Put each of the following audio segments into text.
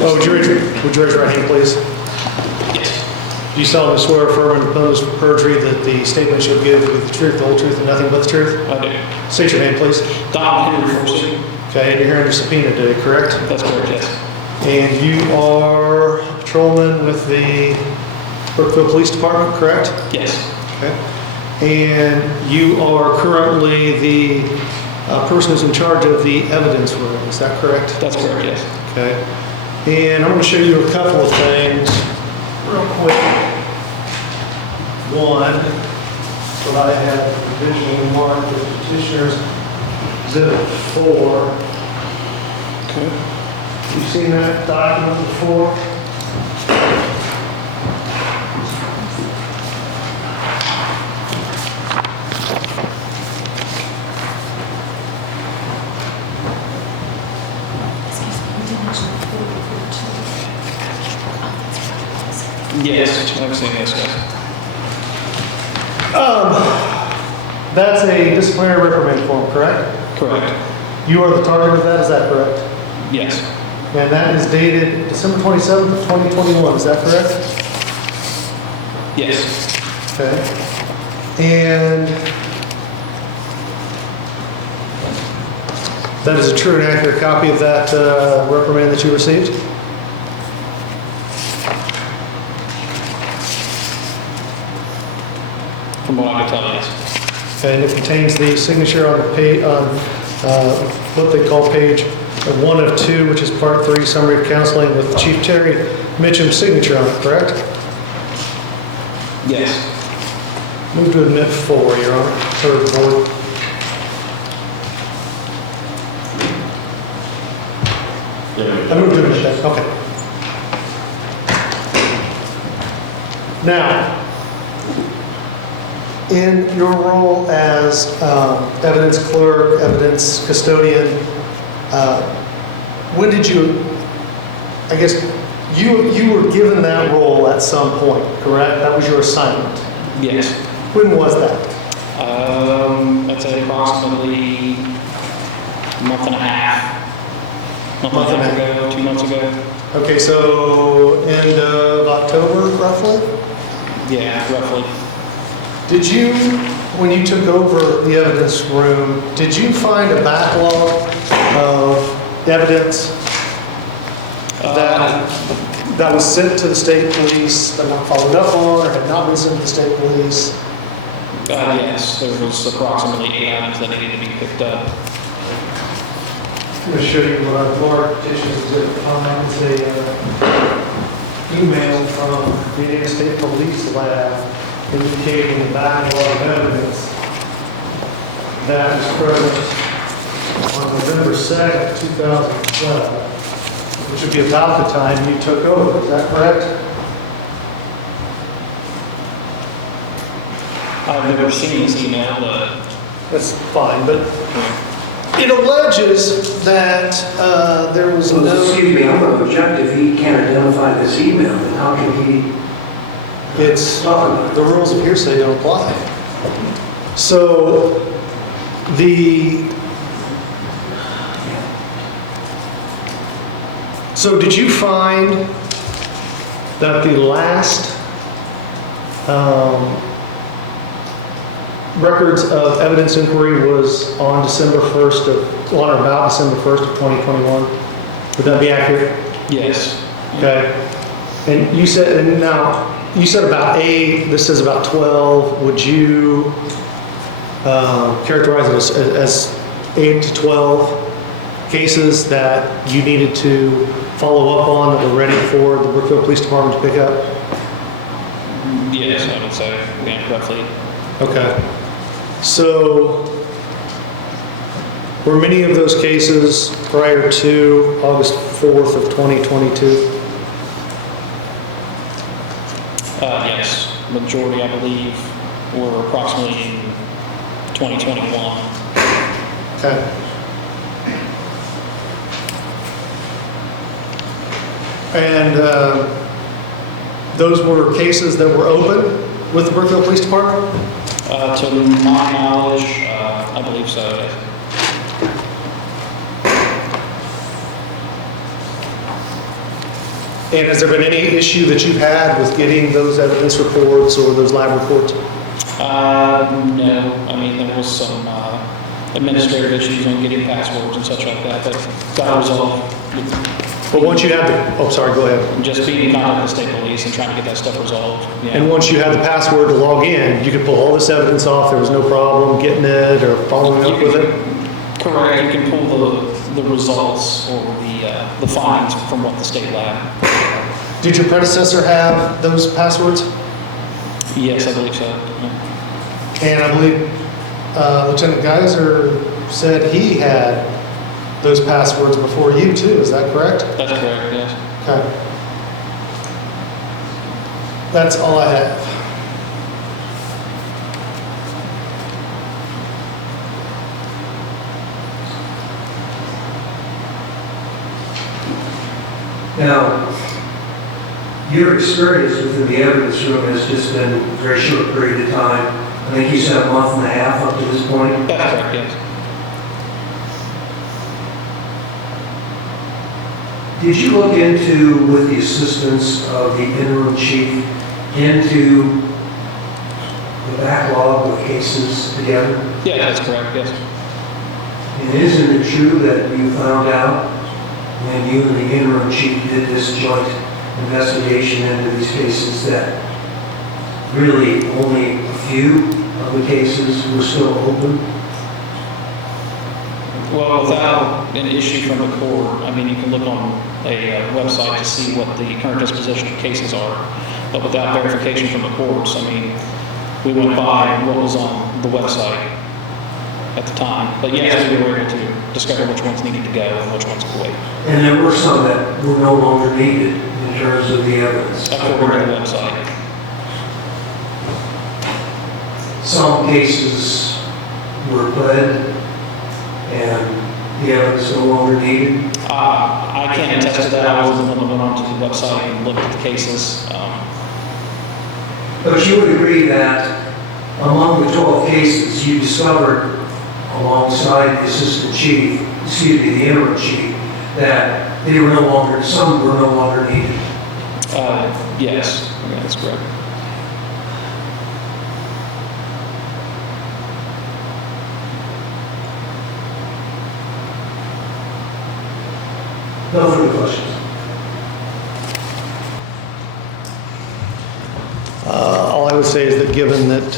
Oh, would you raise your right hand, please? Yes. Do you solemnly swear or affirm under penalty of perjury that the statement you'll give will be the truth, the whole truth, and nothing but the truth? I do. State your name, please. Don Henry Forsee. Okay, and you're here under subpoena today, correct? That's correct, yes. And you are a patrolman with the Brookville Police Department, correct? Yes. Okay. And you are currently the person who's in charge of the evidence room, is that correct? That's correct, yes. Okay. And I'm going to show you a couple of things real quick. One, what I have provisionally marked as petitioners exhibit 4. Okay. You've seen that document before? Yes, I've seen this, yes. That's a disciplinary reprimand form, correct? Correct. You are the target of that, is that correct? Yes. And that is dated December 27th of 2021, is that correct? Yes. Okay. And that is a true and accurate copy of that reprimand that you received? From what I can tell, yes. And it contains the signature on the page, on what they call page 1 of 2, which is part 3, summary of counseling with Chief Terry Mitchum's signature on it, correct? Yes. Move to admit 4, Your Honor. Third board. I move to admit that, okay. Now, in your role as evidence clerk, evidence custodian, when did you, I guess, you were given that role at some point, correct? That was your assignment? Yes. When was that? I'd say approximately a month and a half. Month and a half ago, 2 months ago. Okay, so end of October, roughly? Yeah, roughly. Did you, when you took over the evidence room, did you find a backlog of evidence that was sent to the state police, that not followed up on, or had not been sent to the state police? Yes, there was approximately 8 items that needed to be picked up. I'm going to show you what I've marked petitions exhibit 5. It's a email from the Indiana State Police Lab indicating the backlog of evidence that was present on November 2nd, 2012, which would be about the time you took over. Is that correct? I've never seen this email, but That's fine, but it alleges that there was Well, no... excuse me, I'm going to object if he can't identify this email, then how can he It's, talk about it? the rules of hearsay don't apply. So, did you find that the last records of evidence inquiry was on December 1st on or about December 1st of 2021? Would that be accurate? yes. Okay. And you said, and now, you said about 8, this says about 12. Would you characterize it as 8 to 12 cases that you needed to follow up on that were ready for the Brookville Police Department to pick up? Yes, I would say, yeah, roughly. Okay. So, were many of those cases prior to August 4th of 2022? Yes, majority, I believe, were approximately in 2021. Okay. And those were cases that were open with the Brookville Police Department? To my knowledge, I believe so, yes. And has there been any issue that you've had with getting those evidence reports or those lab reports? No, I mean, there was some administrative issues on getting passwords and such like that got resolved. But once you have the, oh, sorry, go ahead. Just being in contact with the state police and trying to get that stuff resolved. Yeah. And once you had the password to log in, you could pull all this evidence off, there was no problem getting it or following up with it? Correct, you can pull the results or the findings from what the state lab. Did your predecessor have those passwords? Yes, I believe so. Yeah. And I believe Lieutenant Geiser said he had those passwords before you too, is that correct? That's correct, yes. Okay. That's all I have. Now, your experience within the evidence room has just been a very short period of time. I think you said a month and a half up to this point. That's correct, yes. Did you look into, with the assistance of the interim chief, into the backlog of cases together? Yeah, that's correct, yes. And isn't it true that you found out when you and the interim chief did this joint investigation into these cases that really only a few of the cases were still open? Well, without an issue from the court, I mean, you can look on a website to see what the current disposition of cases are, but without verification from the courts, I mean, we went by what was on the website at the time. But yes, we were able to discover which ones needed to go and which ones quit. And there were some that were no longer needed in terms of the evidence. According to the website. Some cases were pled and the evidence no longer needed. I can't attest to that. I was the one that went onto the website and looked at the cases. But you would agree that among the 12 cases you discovered alongside the assistant chief, the interim chief, that they were no longer, some were no longer needed. Yes, yeah, that's correct. No further questions. All I would say is that given that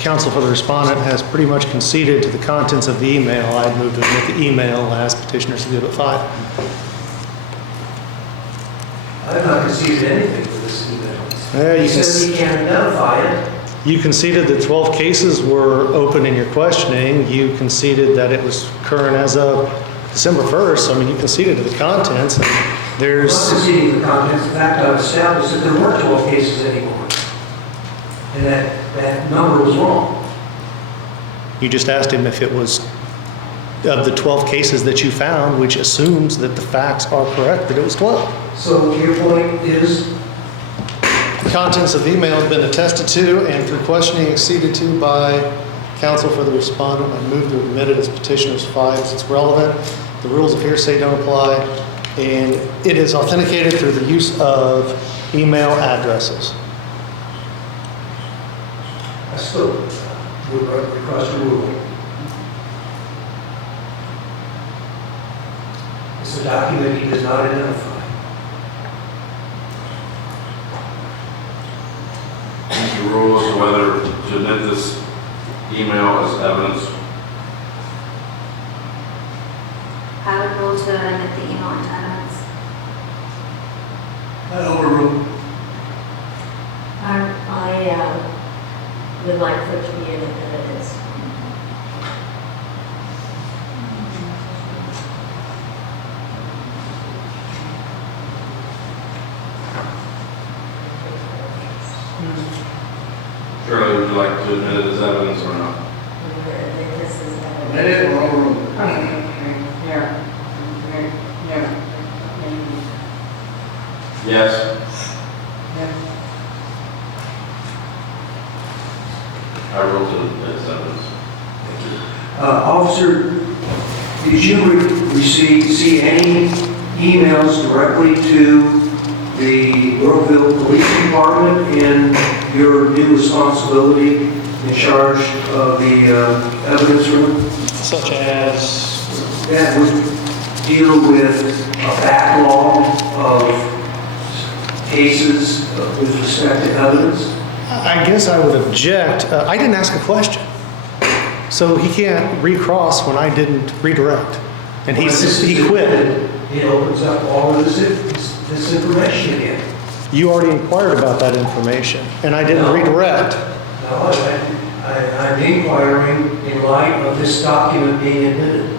counsel for the respondent has pretty much conceded to the contents of the email, I'd move to admit the email as Petitioner's Exhibit 5. I have not conceded anything for this email. Yeah, He says he can't identify it. You conceded that 12 cases were open in your questioning. You conceded that it was current as of December 1st. So, I mean, you conceded to the contents. And I'm not there's... conceding the contents. In fact, I've established that there weren't 12 cases anymore. And that number was wrong. You just asked him if it was of the 12 cases that you found, which assumes that the facts are correct, that it was 12. So your point is? The contents of the email have been attested to and through questioning acceded to by counsel for the respondent. I move to admit it as Petitioner's 5 as it's relevant. The rules of hearsay don't apply, and it is authenticated through the use of email addresses. I still would request a ruling. It's a document he does not identify. The rule as to whether to admit this email as evidence. I would rule to admit the email into evidence. I overrule. I would like for it to be in evidence. Shirley, would you like to admit it as evidence or not? This is evidence. That is wrong rule. Yes. I ruled to admit it as evidence. Officer, did you see any emails directly to the Brookville Police Department in your new responsibility in charge of the evidence room? Such as, That would deal with a backlog of cases with respect to evidence? I guess I would object. I didn't ask a question. So he can't recross when I didn't redirect. And he quit. It opens up all of this information again. You already inquired about that information, and I didn't No. redirect. No, I'm inquiring in light of this document being admitted.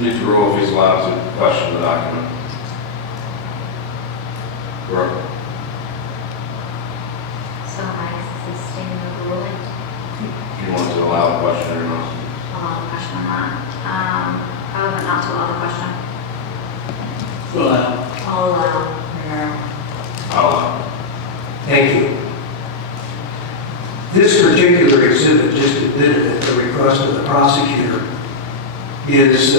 Need to rule if he's allowed to question the document. Brooke? So I sustain the ruling, You want to allow the question or not? allow the question or not. However, not to allow the question. I'll allow. I'll allow. Thank you. This particular exhibit, just admitted at the request of the prosecutor, is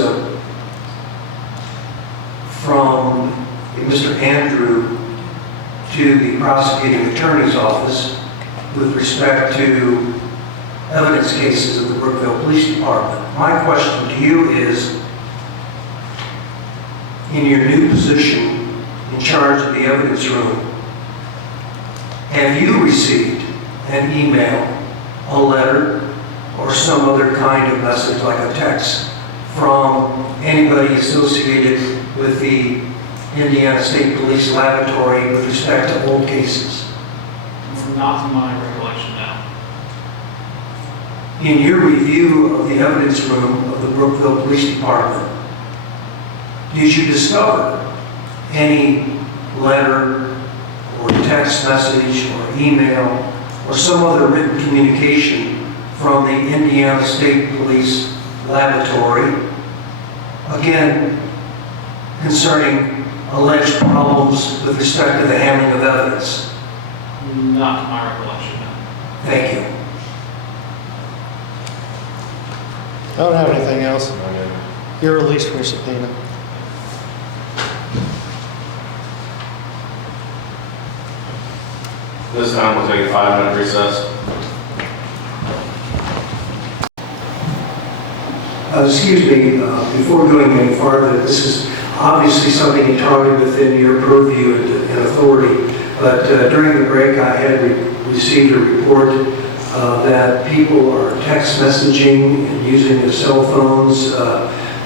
from Mr. Andrew to the prosecuting attorney's office with respect to evidence cases of the Brookville Police Department. My question to you is, in your new position in charge of the evidence room, have you received an email, a letter, or some other kind of message like a text from anybody associated with the Indiana State Police Laboratory with respect to old cases? not to my recollection now. In your review of the evidence room of the Brookville Police Department, did you discover any letter or text message or email or some other written communication from the Indiana State Police Laboratory, again, concerning alleged problems with respect to the handling of evidence? Not to my recollection now. Thank you. I don't have anything else. You're released from your subpoena. This time we'll take a 5-minute recess. Excuse me, before going any farther, this is obviously something entirely within your purview and authority, but during the break I had received a report that people are text messaging and using their cell phones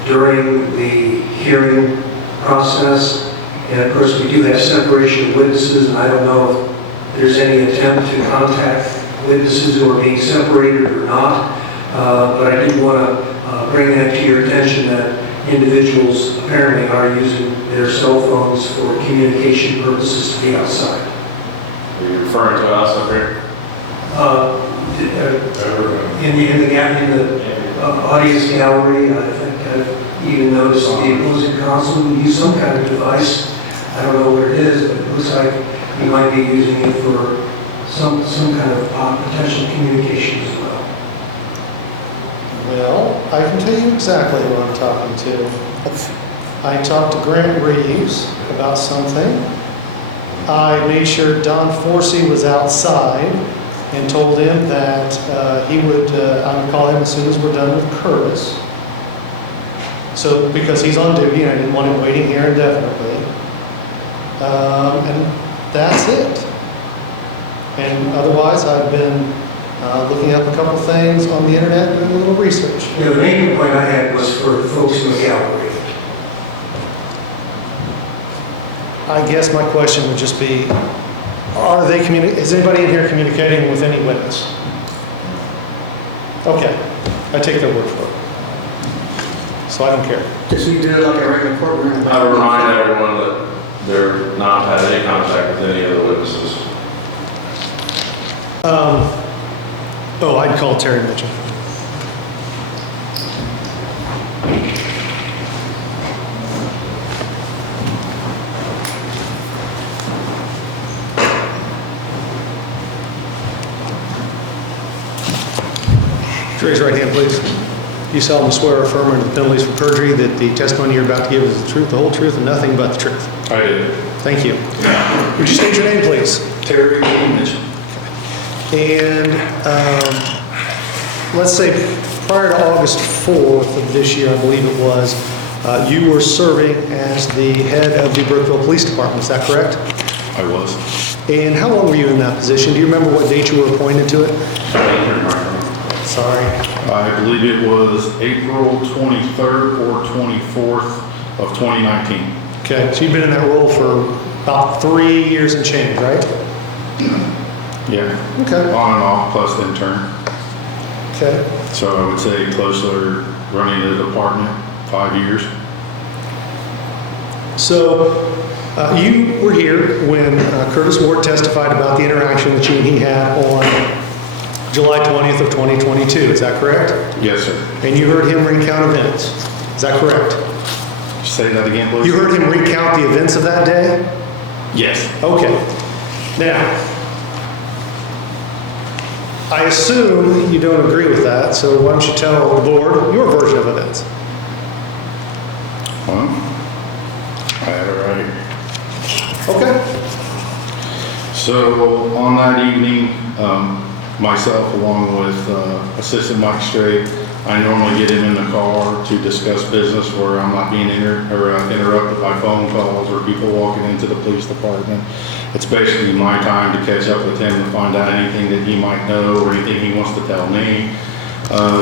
during the hearing process. And of course we do have separation of witnesses, and I don't know if there's any attempt to contact witnesses who are being separated or not, but I did want to bring that to your attention that individuals apparently are using their cell phones for communication purposes to the outside. Are you referring to us up here? In the audience gallery, I think I've even noticed the opposing counsel use some kind of device. I don't know what it is, but it looks like he might be using it for some kind of potential communication as well. Well, I can tell you exactly who I'm talking to. I talked to Grant Reeves about something. I made sure Don Forsee was outside and told him that he would, I would call him as soon as we're done with Curtis. So, because he's on duty and I didn't want him waiting here indefinitely. And that's it. And otherwise, I've been looking up a couple things on the internet, doing a little research. The main point I had was for the folks in the gallery. I guess my question would just be, is anybody in here communicating with any witness? Okay, I take their word for it. So I don't care. Just you do it like a regular courtroom. I would remind everyone that they're not had any contact with any of the witnesses. I'd call Terry Mitchum. Raise your right hand, please. You solemnly swear or affirm under the penalties for perjury that the testimony you're about to give is the truth, the whole truth, and nothing but the truth. I did. Thank you. Would you state your name, please? Terry Mitchum. And let's say prior to August 4th of this year, I believe it was, you were serving as the head of the Brookville Police Department, is that correct? I was. And how long were you in that position? Do you remember what date you were appointed to it? Sorry. I believe it was April 23rd or 24th of 2019. Okay, so you've been in that role for about 3 years and change, right? Yeah. Okay. On and off, plus intern. Okay. So I would say closer running the department 5 years. So you were here when Curtis Ward testified about the interaction that you and he had on July 20th of 2022, is that correct? Yes, sir. And you heard him recount events, is that correct? Say that again, please. You heard him recount the events of that day? Yes. Okay. Now, I assume you don't agree with that, so why don't you tell the board your version of events? Well, I had it right here. Okay. So on that evening, myself along with Assistant Magistrate, I normally get him in the car to discuss business where I'm not being interrupted by phone calls or people walking into the police department. It's basically my time to catch up with him to find out anything that he might know or anything he wants to tell me,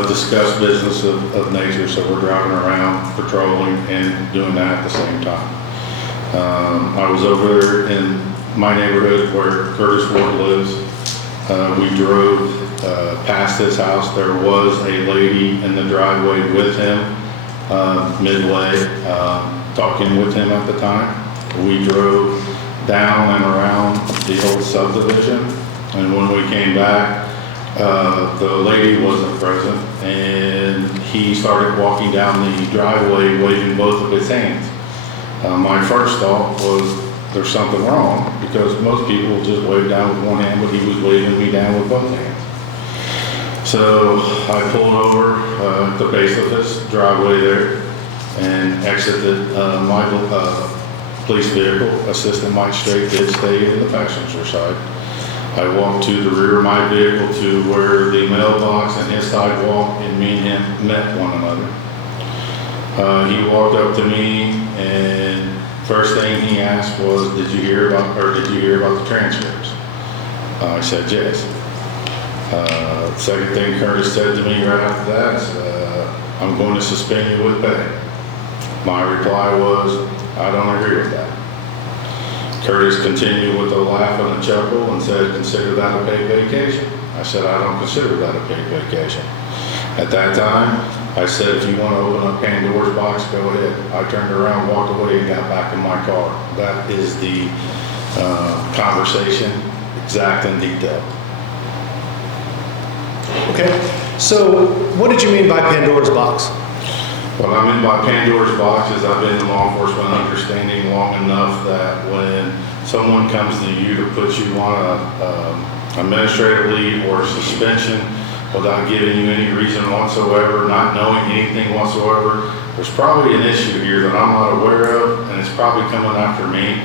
discuss business of nature. So we're driving around, patrolling, and doing that at the same time. I was over there in my neighborhood where Curtis Ward lives. We drove past his house. There was a lady in the driveway with him, midway, talking with him at the time. We drove down and around the old subdivision, and when we came back, the lady wasn't present, and he started walking down the driveway waving both of his hands. My first thought was, there's something wrong, because most people just wave down with one hand, but he was waving me down with both hands. So I pulled over at the base of this driveway there and exited my police vehicle. Assistant Magistrate did stay in the passenger side. I walked to the rear of my vehicle to where the mailbox and his sidewalk and me and him met one another. He walked up to me, and first thing he asked was, did you hear about the transcripts? I said, yes. Second thing Curtis said to me right after that is, I'm going to suspend you with pay. My reply was, I don't agree with that. Curtis continued with a laugh and a chuckle and said, consider that a paid vacation. I said, I don't consider that a paid vacation. At that time, I said, if you want to open up Pandora's box, go ahead. I turned around, walked away, and got back in my car. That is the conversation, exact and detailed. Okay. So what did you mean by Pandora's box? What I mean by Pandora's box is I've been in law enforcement understanding long enough that when someone comes to you to put you on a administrative leave or suspension without giving you any reason whatsoever, not knowing anything whatsoever, there's probably an issue here that I'm not aware of, and it's probably coming after me.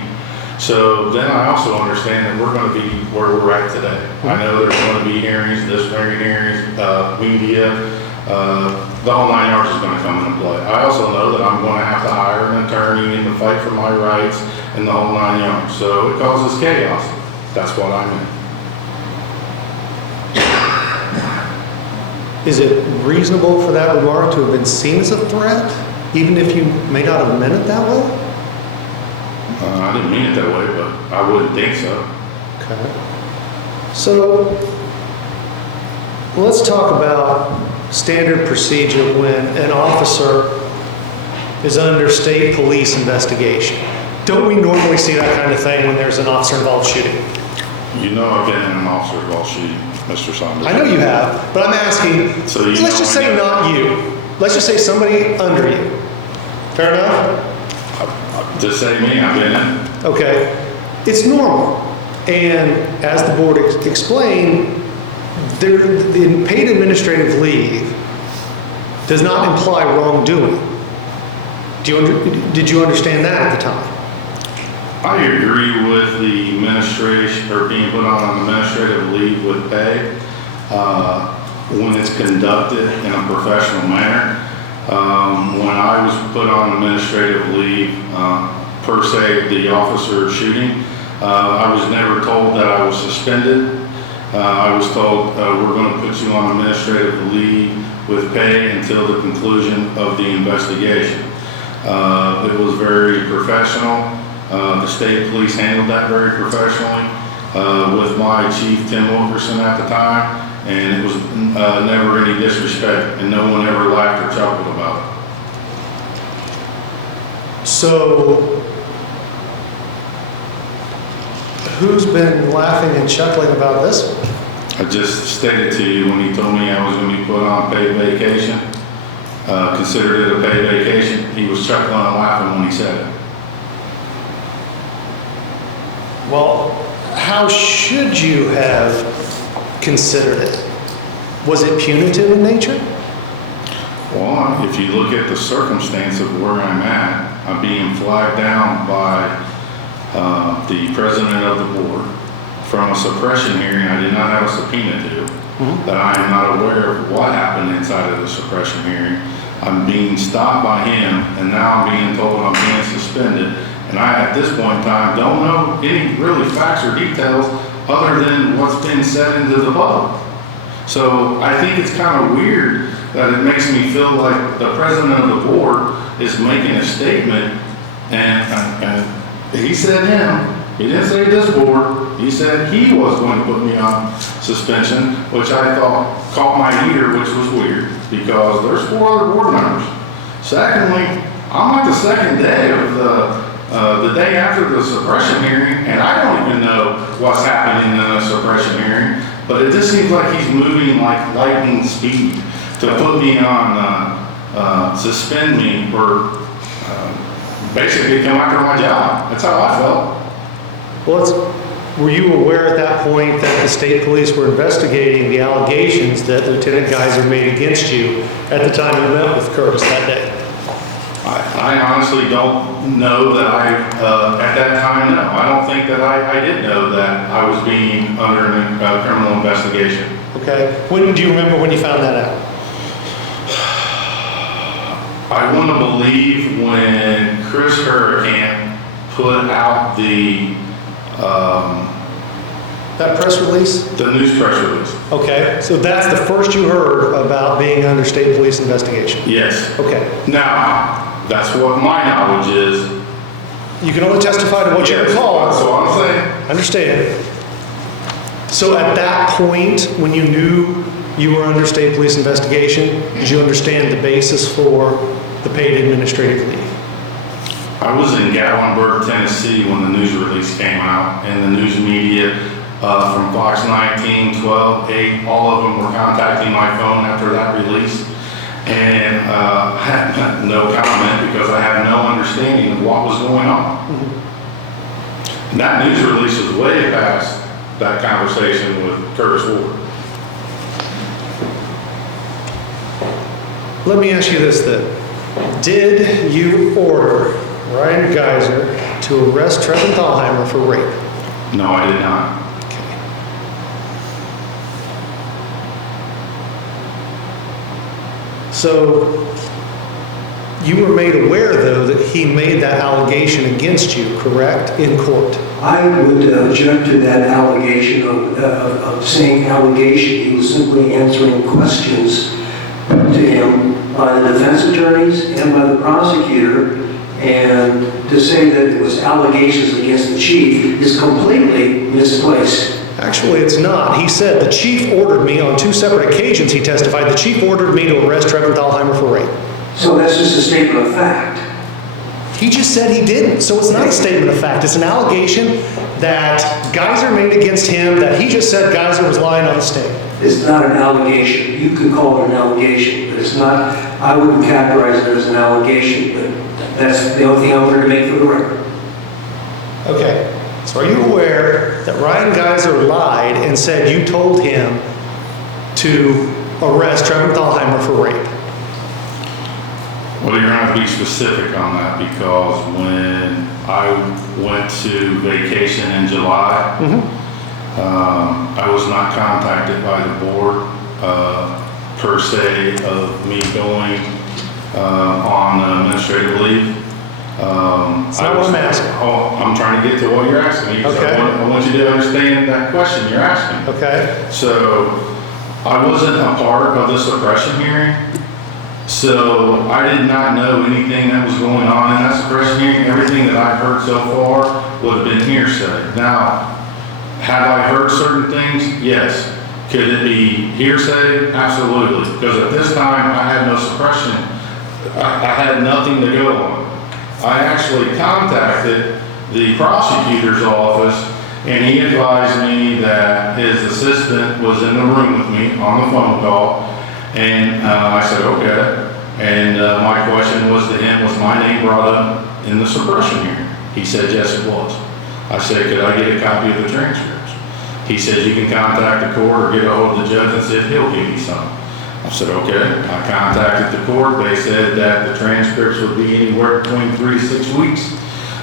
So then I also understand that we're going to be where we're at today. I know there's going to be hearings, disciplinary hearings, media, the whole 9 yards is going to come into play. I also know that I'm going to have to hire an attorney and to fight for my rights and the whole 9 yards. So it causes chaos. That's what I mean. Is it reasonable for that remark to have been seen as a threat, even if you may not have meant it that way? I didn't mean it that way, but I wouldn't think so. Okay. So let's talk about standard procedure when an officer is under state police investigation. Don't we normally see that kind of thing when there's an officer-involved shooting? You know I've been in an officer-involved shooting, Mr. Saunders. I know you have, but I'm asking, So let's just say not you. Let's just say somebody under you. Fair enough? Just say me, I've been in. Okay. It's normal. And as the board explained, the paid administrative leave does not imply wrongdoing. Did you understand that at the time? I agree with the administration, or being put on administrative leave with pay, when it's conducted in a professional manner. When I was put on administrative leave, per se, the officer shooting, I was never told that I was suspended. I was told, we're going to put you on administrative leave with pay until the conclusion of the investigation. It was very professional. The state police handled that very professionally with my chief, Tim Wilkerson, at the time, and it was never any disrespect, and no one ever laughed or chuckled about it. So, who's been laughing and chuckling about this one? I just stated to you when he told me I was going to be put on paid vacation, considered it a paid vacation, he was chuckling and laughing when he said it. Well, how should you have considered it? Was it punitive in nature? Well, if you look at the circumstance of where I'm at, I'm being flagged down by the president of the board from a suppression hearing I did not have a subpoena to, that I am not aware of what happened inside of the suppression hearing. I'm being stopped by him, and now I'm being told I'm being suspended. And I, at this point in time, don't know any really facts or details other than what's been said into the public. So I think it's kind of weird that it makes me feel like the president of the board is making a statement, and he said him, he didn't say this board, he said he was going to put me on suspension, which I thought caught my ear, which was weird, because there's 4 other board members. Secondly, I'm at the second day of the day after the suppression hearing, and I don't even know what's happening in a suppression hearing, but it just seems like he's moving like lightning speed to put me on, suspend me for basically come after my job. That's how I felt. Well, were you aware at that point that the state police were investigating the allegations that Lieutenant Geiser made against you at the time you met with Curtis that day? I honestly don't know that at that time, no. I don't think that I did know that I was being under a criminal investigation. Okay. When do you remember when you found that out? I want to believe when Chris Hurricane put out That press release? the news press release. Okay, so that's the first you heard about being under state police investigation? Yes. Okay. Now, that's what my knowledge is. You can only testify to what you Yes, recall. that's what I'm saying. Understand. So at that point, when you knew you were under state police investigation, did you understand the basis for the paid administrative leave? I was in Gatlinburg, Tennessee when the news release came out, and the news media from Fox 19, 12, 8, all of them were contacting my phone after that release. And I had no comment because I had no understanding of what was going on. And that news release was way past that conversation with Curtis Ward. Let me ask you this then. Did you order Ryan Geiser to arrest Trevin Thalheimer for rape? No, I did not. So you were made aware, though, that he made that allegation against you, correct, in court? I would object to that allegation of saying allegation. He was simply answering questions put to him by the defense attorneys and by the prosecutor, and to say that it was allegations against the chief is completely misplaced. Actually, it's not. He said the chief ordered me on 2 separate occasions, he testified, the chief ordered me to arrest Trevin Thalheimer for rape. So that's just a statement of fact. He just said he didn't, so it's not a statement of fact. It's an allegation that Geiser made against him, that he just said Geiser was lying on the stand. It's not an allegation. You could call it an allegation, but it's not, I wouldn't categorize it as an allegation, but that's the only thing I wanted to make for the record. Okay, so are you aware that Ryan Geiser lied and said you told him to arrest Trevin Thalheimer for rape? Well, you're gonna have to be specific on that because when I went to vacation in July, I was not contacted by the board, per se, of me going, on administrative leave. That's not what I'm asking. Oh, I'm trying to get to what you're asking me. because Okay. I want you to understand that question you're asking. Okay, So I wasn't a part of the suppression hearing. So I did not know anything that was going on in that suppression hearing. Everything that I've heard so far would have been hearsay. Now, have I heard certain things? Yes. Could it be hearsay? Absolutely. Because at this time, I had no suppression. I had nothing to go on. I actually contacted the prosecutor's office, and he advised me that his assistant was in the room with me on the phone call, and I said, okay. And my question was to him, was my name brought up in the suppression hearing? He said, yes, it was. I said, could I get a copy of the transcripts? He said, you can contact the court or get a hold of the judge and see if he'll give you some. I said, okay. I contacted the court. They said that the transcripts would be anywhere between 3 to 6 weeks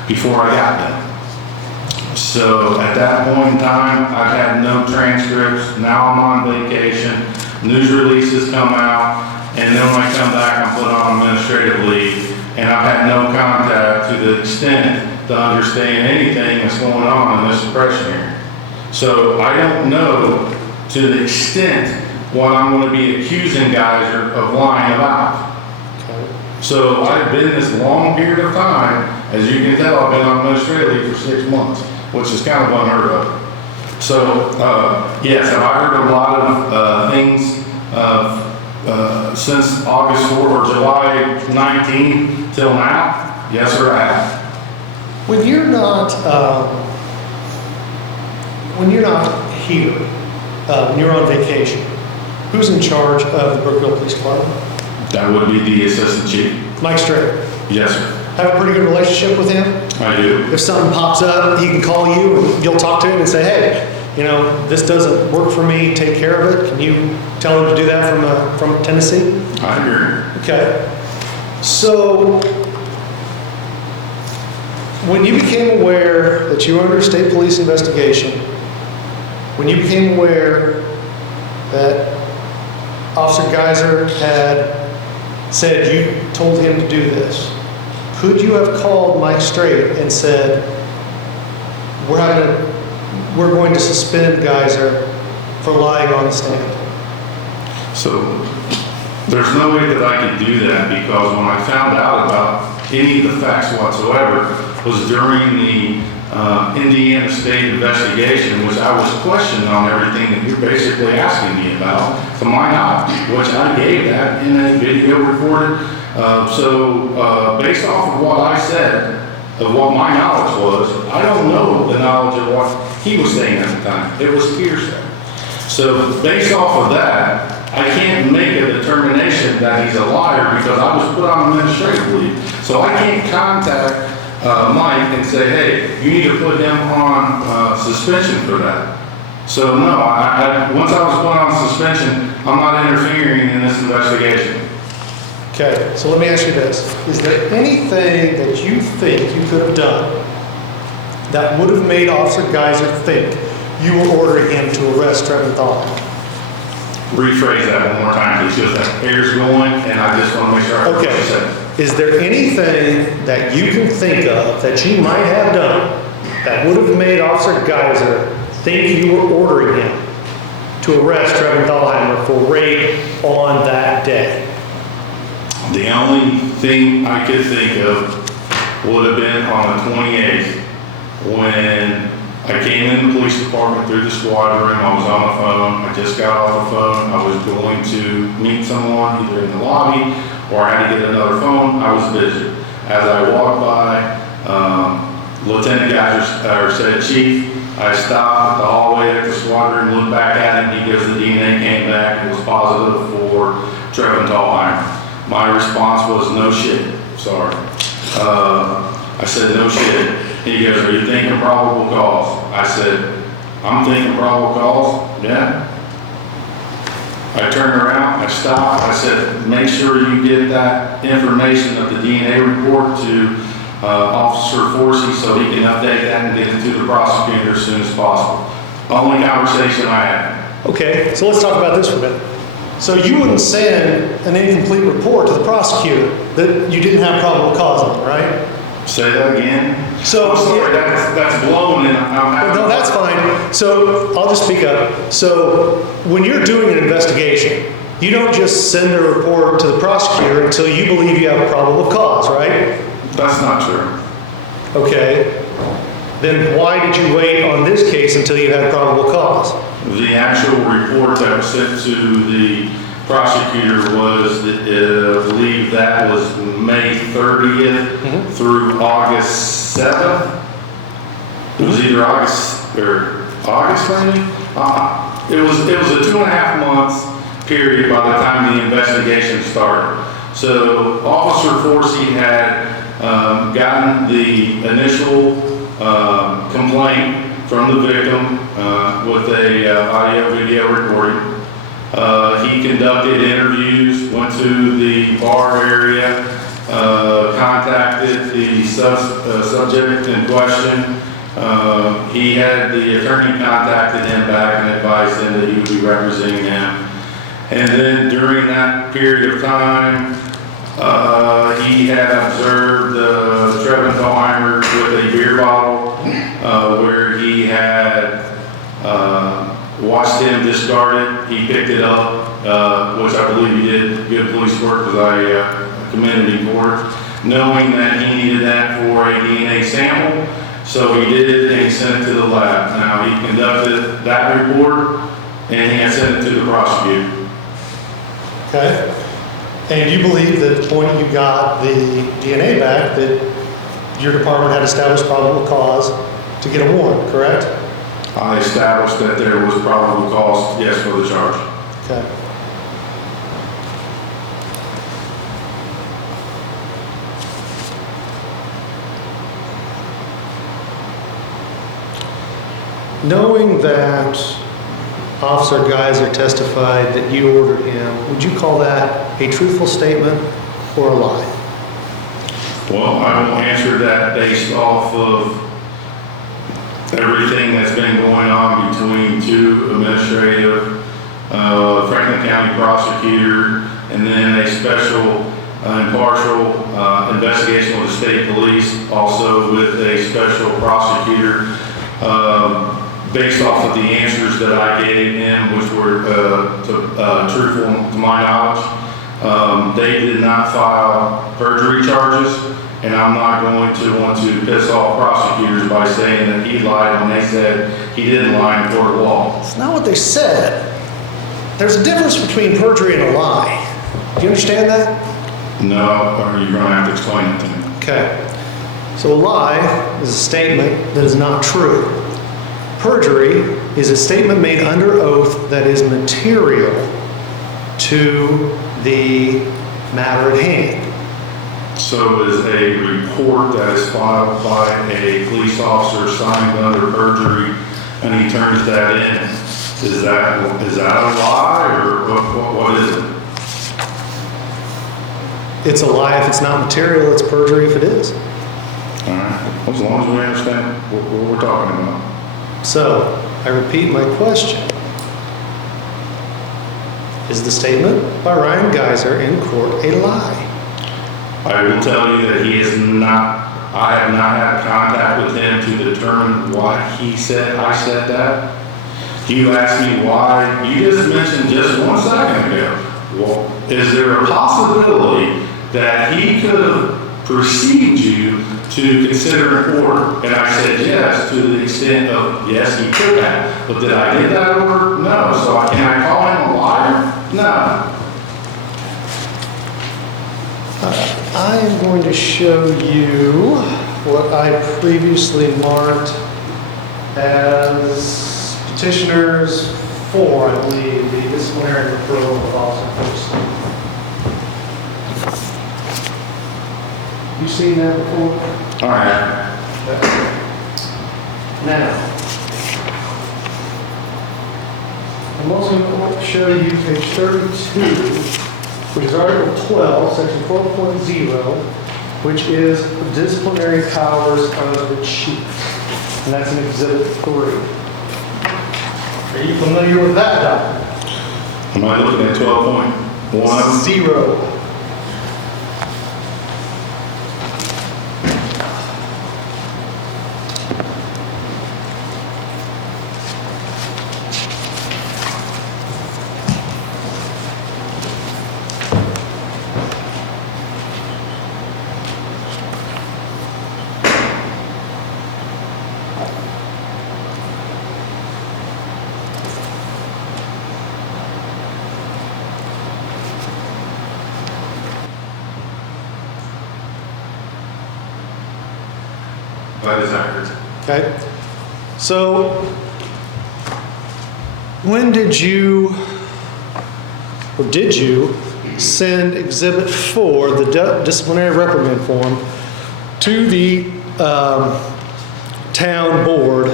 before I got them. So at that point in time, I've had no transcripts. Now I'm on vacation. News releases come out, and then when I come back, I'm put on administrative leave, and I've had no contact to the extent to understand anything that's going on in this suppression hearing. So I don't know to the extent what I'm going to be accusing guys of lying about. So I've been this long period of time, as you can tell, I've been on administrative leave for 6 months, which is kind of unheard of. So, yes, have I heard a lot of things since August 4th or July 19th till now? Yes, sir, I have. when you're not here, when you're on vacation, who's in charge of the Brookville Police Department? That would be the assistant chief. Mike Strait. Yes, sir. Have a pretty good relationship with him? I do. If something pops up, he can call you and you'll talk to him and say, hey, you know, this doesn't work for me, take care of it. Can you tell him to do that from Tennessee? I agree. Okay. So, when you became aware that you were under state police investigation, when you became aware that Officer Geiser had said you told him to do this, could you have called Mike Strait and said, we're going to suspend Geiser for lying on the stand? So there's no way that I could do that because when I found out about any of the facts whatsoever was during the Indiana State investigation, which I was questioned on everything that you're basically asking me about, to my knowledge, which I gave that in a video recorded. So based off of what I said, of what my knowledge was, I don't know the knowledge of what he was saying at the time. It was hearsay. So based off of that, I can't make a determination that he's a liar because I was put on administrative leave. So I can't contact Mike and say, hey, you need to put him on suspension for that. So no, once I was put on suspension, I'm not interfering in this investigation. Okay, so let me ask you this. Is there anything that you think you could have done that would have made Officer Geiser think you were ordering him to arrest Trevor Thalheim? Rephrase that one more time, please, because that air's going, and I just want to make sure I heard what you said. Is there anything that you can think of that you might have done that would have made Officer Geiser think you were ordering him to arrest Trevor Thalheim for rape on that day? The only thing I could think of would have been on the 28th when I came in the police department through the squad room. I was on the phone. I just got off the phone. I was going to meet someone either in the lobby or I had to get another phone. I was busy. As I walked by, Lieutenant Geiser said, Chief, I stopped at the hallway at the squad room, looked back at him. He goes, the DNA came back. It was positive for Trevor Thalheim. My response was, no shit. Sorry. I said, no shit. He goes, are you thinking probable cause? I said, I'm thinking probable cause. Yeah. I turned around, I stopped, I said, make sure you get that information of the DNA report to Officer Forsee so he can update that and get it to the prosecutor as soon as possible. Only conversation I had. Okay, so let's talk about this for a minute. So you wouldn't send an incomplete report to the prosecutor that you didn't have probable cause on, right? Say that again? So, I'm sorry, that's blown and No, that's fine. So I'll just speak up. So when you're doing an investigation, you don't just send a report to the prosecutor until you believe you have a probable cause, right? That's not true. Okay. Then why did you wait on this case until you had probable cause? The actual report that was sent to the prosecutor was, I believe that was May 30th through August 7th. It was either August maybe? It was a 2.5 months period by the time the investigation started. So Officer Forsee had gotten the initial complaint from the victim with a audio-video recording. He conducted interviews, went to the bar area, contacted the subject in question. He had the attorney contacted him back and advised him that he would be representing him. And then during that period of time, he had observed Treventheimer with a beer bottle where he had watched him discard it. He picked it up, which I believe he did good police work because I commended him for it, knowing that he needed that for a DNA sample. So he did, and he sent it to the lab. Now, he conducted that report, and he had sent it to the prosecutor. Okay. And you believe that at the point you got the DNA back, that your department had established probable cause to get a warrant, correct? I established that there was probable cause, yes, for the charge. Okay. Knowing that Officer Geiser testified that you ordered him, would you call that a truthful statement or a lie? Well, I will answer that based off of everything that's been going on between two administrative, Franklin County prosecutor, and then a special impartial investigation with the state police, also with a special prosecutor, based off of the answers that I gave him, which were truthful to my knowledge. They did not file perjury charges, and I'm not going to want to piss off prosecutors by saying that he lied when they said he didn't lie in court of law. It's not what they said. There's a difference between perjury and a lie. Do you understand that? No, or you're going to have to explain it to me. Okay. So a lie is a statement that is not true. Perjury is a statement made under oath that is material to the matter at hand. So is a report that is filed by a police officer signed under perjury, and he turns that in, is that a lie, or what is it? It's a lie if it's not material, it's perjury if it is. All right, as long as we understand what we're talking about. So, I repeat my question. Is the statement by Ryan Geiser in court a lie? I will tell you that he is not, I have not had contact with him to determine why he said I said that. You asked me why, you just mentioned just 1 second ago. Well, is there a possibility that he could have perceived you to consider an order? And I said yes, to the extent of, yes, he could have. But did I get that order? No. So can I call him a liar? No. I am going to show you what I previously marked as petitioners 4, I believe, the disciplinary referral of Officer Forsee. You seen that before? All right. Now, I'm also going to show you page 32, which is Article 12, Section 12.0, which is disciplinary powers of the chief. And that's in Exhibit 3. Are you familiar with that document? Am I looking at 12.1? 0. That is accurate. Okay. So, when did you send Exhibit 4, the disciplinary reprimand form, to the town board?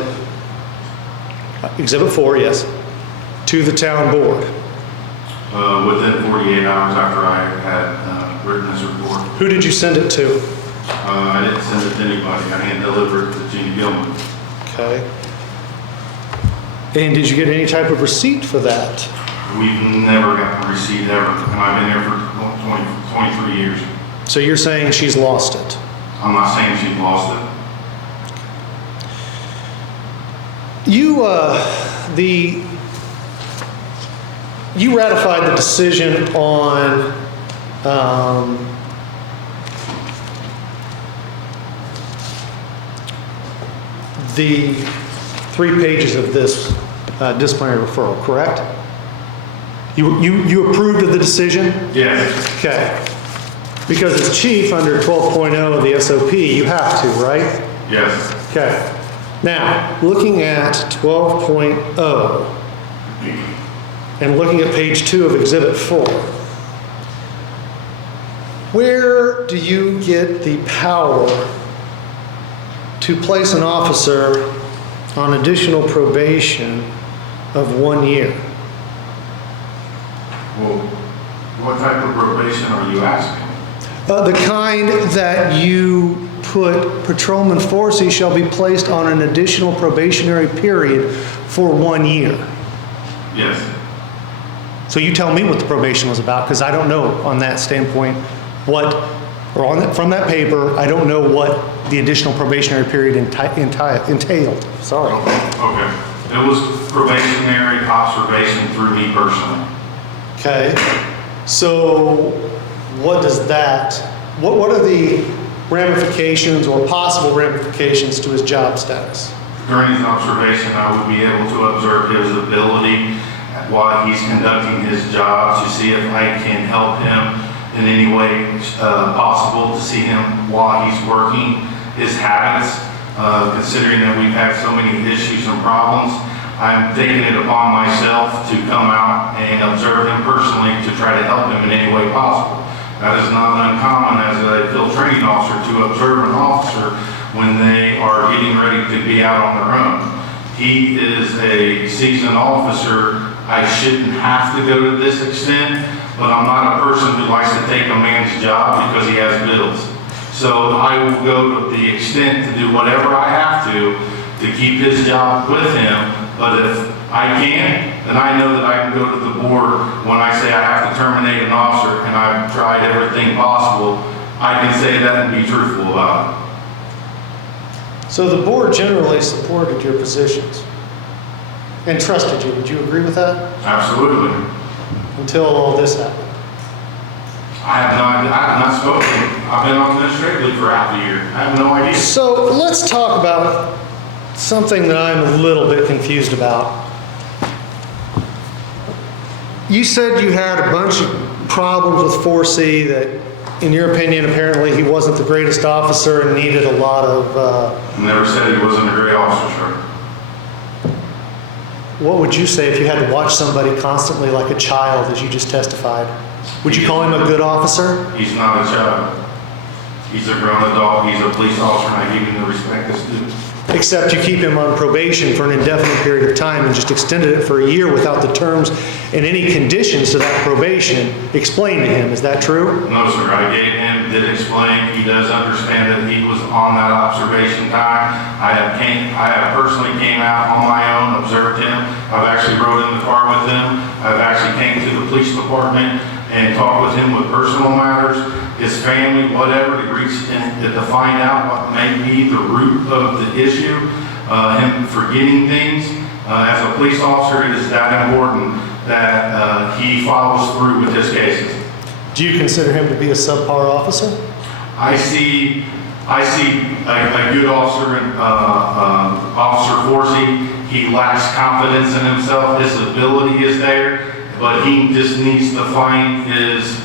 Exhibit 4, yes, to the town board. Within 48 hours after I had written this report. Who did you send it to? I didn't send it to anybody. I hand-delivered it to Jeannie Gilman. Okay. And did you get any type of receipt for that? We've never gotten a receipt ever, and I've been here for 23 years. So you're saying she's lost it? I'm not saying she's lost it. You ratified the decision on the 3 pages of this disciplinary referral, correct? You approved of the decision? Yes. Okay. Because as chief under 12.0 of the SOP, you have to, right? Yes. Okay. Now, looking at 12.0 and looking at page 2 of Exhibit 4, where do you get the power to place an officer on additional probation of 1 year? Well, what type of probation are you asking? The kind that you put Patrolman Forsee shall be placed on an additional probationary period for 1 year. Yes. So you tell me what the probation was about, because I don't know on that standpoint from that paper, I don't know what the additional probationary period entailed. Sorry. Okay. It was probationary observation through me personally. Okay. So what are the ramifications or possible ramifications to his job status? During his observation, I would be able to observe his ability while he's conducting his job to see if I can help him in any way possible, to see him while he's working, his habits, considering that we've had so many issues and problems. I'm taking it upon myself to come out and observe him personally to try to help him in any way possible. That is not uncommon as a field training officer to observe an officer when they are getting ready to be out on their own. He is a seasoned officer. I shouldn't have to go to this extent, but I'm not a person who likes to take a man's job because he has bills. So I will go to the extent to do whatever I have to keep his job with him. But if I can, then I know that I can go to the board when I say I have to terminate an officer and I've tried everything possible. I can say that and be truthful about it. So the board generally supported your positions and trusted you. Would you agree with that? Absolutely. Until all this happened. I have not spoken. I've been on administrative leave for half a year. I have no idea. So let's talk about something that I'm a little bit confused about. You said you had a bunch of problems with Forsee, that in your opinion, apparently he wasn't the greatest officer and needed a lot of... Never said he wasn't a great officer, sir. What would you say if you had to watch somebody constantly like a child, as you just testified? Would you call him a good officer? He's not a child. He's a grown adult. He's a police officer, and I give him the respect that's due. Except you keep him on probation for an indefinite period of time and just extended it for a year without the terms and any conditions to that probation explained to him. Is that true? No, sir, I gave him, did explain, he does understand that he was on that observation time. I have personally came out on my own, observed him. I've actually rode in the car with him. I've actually came to the police department and talked with him with personal matters, his family, whatever, to find out what may be the root of the issue, him forgetting things. As a police officer, it is that important that he follows through with his cases. Do you consider him to be a subpar officer? I see a good officer, Officer Forsee. He lacks confidence in himself. His ability is there, but he just needs to find his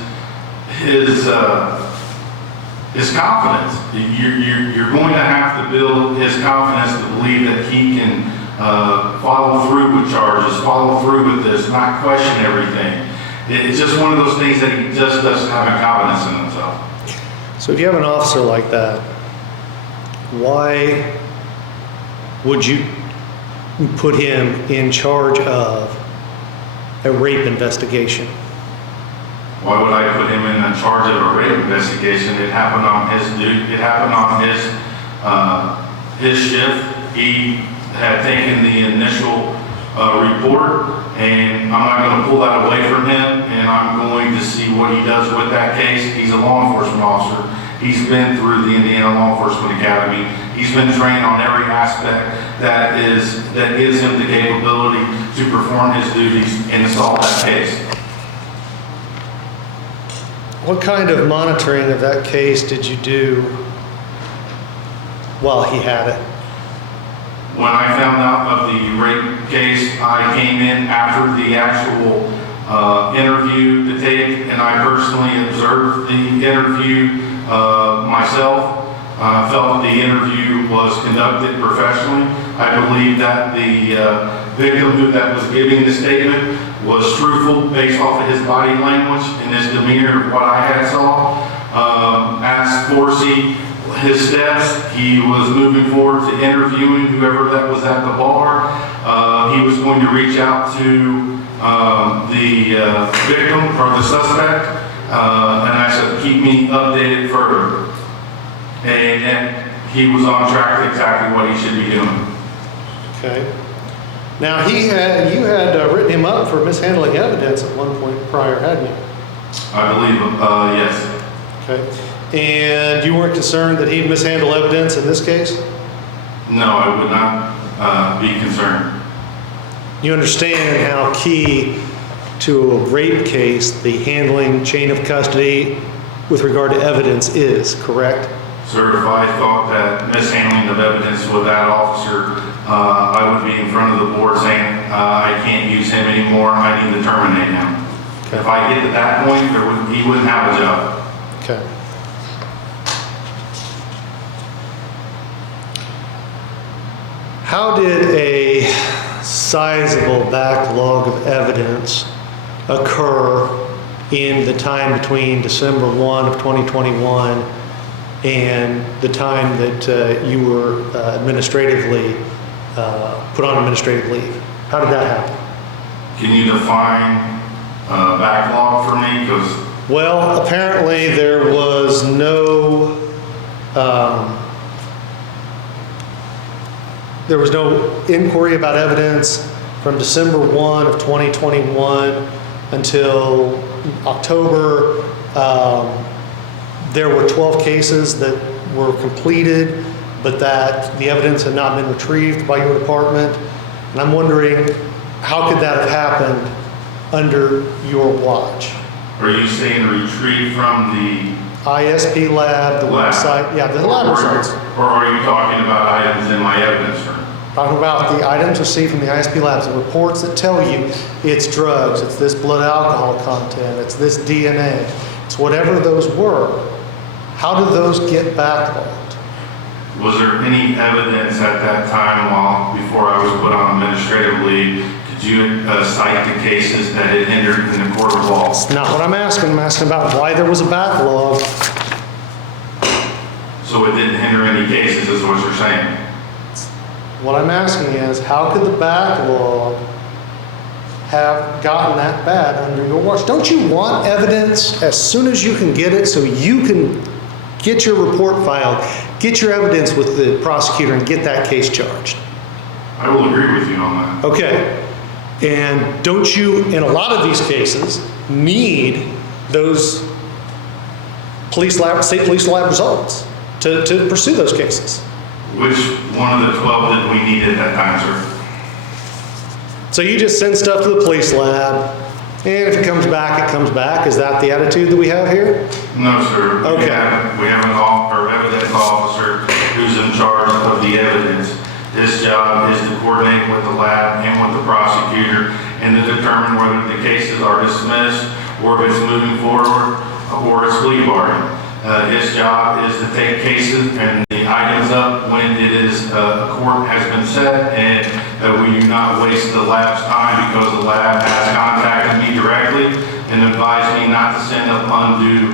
confidence. You're going to have to build his confidence to believe that he can follow through with charges, follow through with this, not question everything. It's just one of those things that he just doesn't have a confidence in himself. So if you have an officer like that, why would you put him in charge of a rape investigation? Why would I put him in charge of a rape investigation? It happened on his duty. It happened on his shift. He had taken the initial report, and I'm not going to pull that away from him, and I'm going to see what he does with that case. He's a law enforcement officer. He's been through the Indiana Law Enforcement Academy. He's been trained on every aspect that gives him the capability to perform his duties and solve that case. What kind of monitoring of that case did you do while he had it? When I found out of the rape case, I came in after the actual interview to take, and I personally observed the interview myself. I felt the interview was conducted professionally. I believe that the victim that was giving the statement was truthful based off of his body language and his demeanor, what I had saw. Asked Forsee his steps. He was moving forward to interviewing whoever that was at the bar. He was going to reach out to the victim or the suspect, and I said, keep me updated further. And he was on track to exactly what he should be doing. Okay. Now you had written him up for mishandling evidence at one point prior, hadn't you? I believe, yes. Okay. And you weren't concerned that he'd mishandle evidence in this case? No, I would not be concerned. You understand how key to a rape case the handling chain of custody with regard to evidence is, correct? Sir, if I thought that mishandling of evidence with that officer, I would be in front of the board saying, I can't use him anymore, I need to terminate him. Okay. If I get to that point, he wouldn't have a job. Okay. How did a sizable backlog of evidence occur in the time between December 1 of 2021 and the time that you were administratively put on administrative leave? How did that happen? Can you define backlog for me? Because Well, apparently there was no inquiry about evidence from December 1 of 2021 until October. There were 12 cases that were completed, but that the evidence had not been retrieved by your department. And I'm wondering, how could that have happened under your watch? are you saying retrieve from the ISP lab, the lab? website, yeah, the lab results. Or are you talking about items in my evidence room? Talking about the items received from the ISP labs, the reports that tell you it's drugs, it's this blood alcohol content, it's this DNA, it's whatever those were. How did those get backlogged? Was there any evidence at that time before I was put on administrative leave? Did you cite the cases that had entered in the court of law? That's not what I'm asking. I'm asking about why there was a backlog. So it didn't hinder any cases, is what you're saying? What I'm asking is, how could the backlog have gotten that bad under your watch? Don't you want evidence as soon as you can get it so you can get your report filed, get your evidence with the prosecutor and get that case charged? I will agree with you on that. Okay. And don't you, in a lot of these cases, need those state police lab results to pursue those cases? Which one of the 12 did we need at that time, sir? So you just send stuff to the police lab, and if it comes back, it comes back. Is that the attitude that we have here? No, sir. Okay. We have an evidence officer who's in charge of the evidence. His job is to coordinate with the lab and with the prosecutor and to determine whether the cases are dismissed or if it's moving forward or it's plea bargain. His job is to take cases and the items up when it is, court has been set, and that we do not waste the lab's time, because the lab has contacted me directly and advised me not to send up undue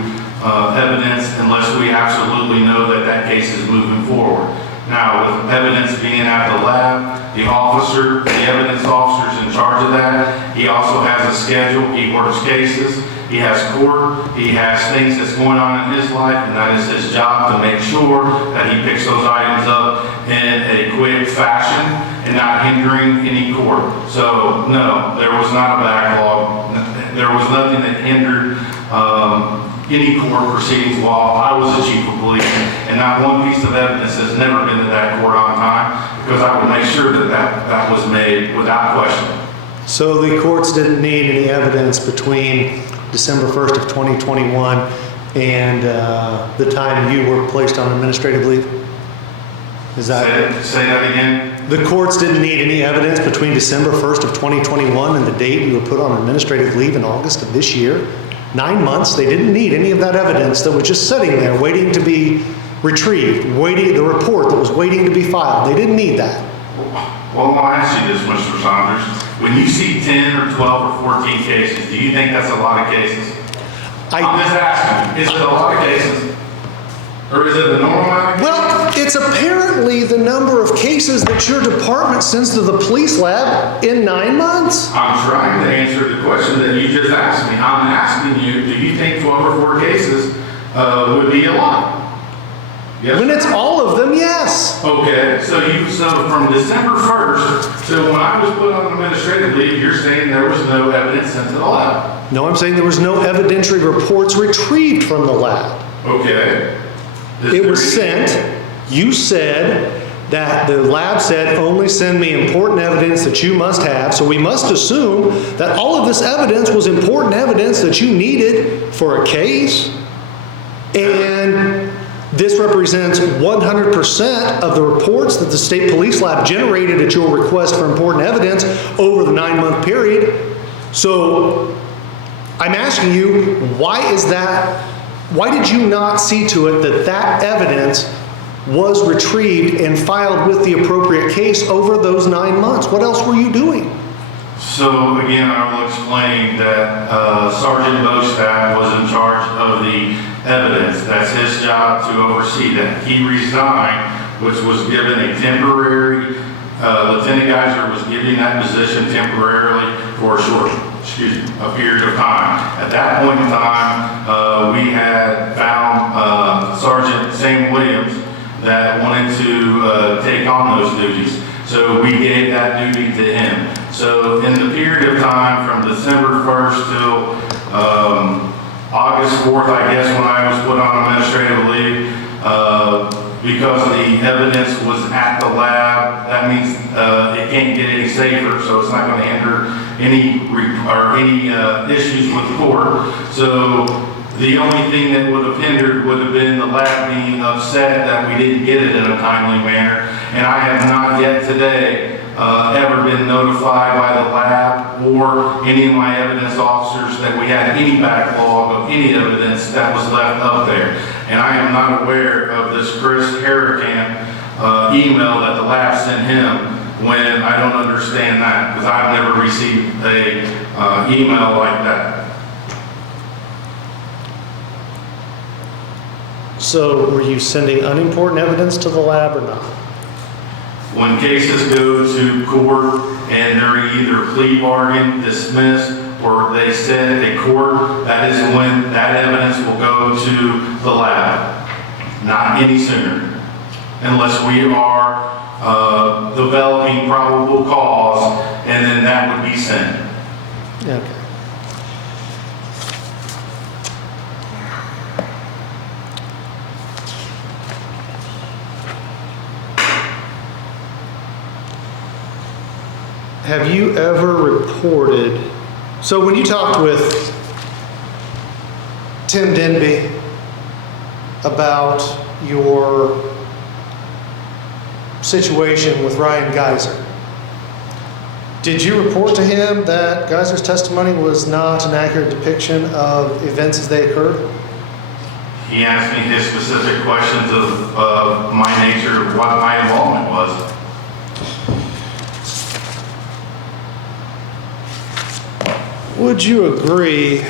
evidence unless we absolutely know that that case is moving forward. Now, with evidence being at the lab, the evidence officer's in charge of that. He also has a schedule. He works cases. He has court. He has things that's going on in his life, and that is his job to make sure that he picks those items up in a quick fashion and not hindering any court. So, no, there was not a backlog. There was nothing that hindered any court proceedings while I was the chief of police, and not one piece of evidence has never been to that court on time, because I would make sure that was made without question. So the courts didn't need any evidence between December 1st of 2021 and the time you were placed on administrative leave? Is that? Say that again? The courts didn't need any evidence between December 1st of 2021 and the date you were put on administrative leave in August of this year? 9 months, they didn't need any of that evidence that was just sitting there waiting to be retrieved, the report that was waiting to be filed. They didn't need that. Well, I'll ask you this, Mr. Saunders. When you see 10 or 12 or 14 cases, do you think that's a lot of cases? I'm just asking, is it a lot of cases? Or is it a normal amount of cases? Well, it's apparently the number of cases that your department sends to the police lab in 9 months. I'm trying to answer the question that you just asked me. I'm asking you, do you think 12 or 4 cases would be a lot? Yes. When it's all of them, yes. Okay, so from December 1st to when I was put on administrative leave, you're saying there was no evidence sent to the lab? No, I'm saying there was no evidentiary reports retrieved from the lab. Okay. It was sent. You said that the lab said, only send me important evidence that you must have. So we must assume that all of this evidence was important evidence that you needed for a case. And this represents 100% of the reports that the state police lab generated at your request for important evidence over the 9-month period. So I'm asking you, why is that? Why did you not see to it that that evidence was retrieved and filed with the appropriate case over those 9 months? What else were you doing? So again, I will explain that Sergeant Bostad was in charge of the evidence. That's his job to oversee that. He resigned, which was given a temporary, Lieutenant Geiser was given that position temporarily for a period of time. At that point in time, we had found Sergeant Sam Williams that wanted to take on those duties. So we gave that duty to him. So in the period of time from December 1st till August 4th, I guess, when I was put on administrative leave, because the evidence was at the lab, that means it can't get any safer, so it's not going to hinder any issues with the court. So the only thing that would have hindered would have been the lab being upset that we didn't get it in a timely manner. And I have not yet today ever been notified by the lab or any of my evidence officers that we had any backlog of any evidence that was left up there. And I am not aware of this Chris Harrican email that the lab sent him, when I don't understand that, because I've never received a email like that. So were you sending unimportant evidence to the lab or not? when cases go to court and they're either plea bargain, dismissed, or they sit at court, that is when that evidence will go to the lab. Not any sooner, unless we are developing probable cause, and then that would be sent. Okay. Have you ever reported, so when you talked with Tim Denby about your situation with Ryan Geiser, did you report to him that Geiser's testimony was not an accurate depiction of events as they occurred? He asked me his specific questions of my nature, of what my involvement was. Would you agree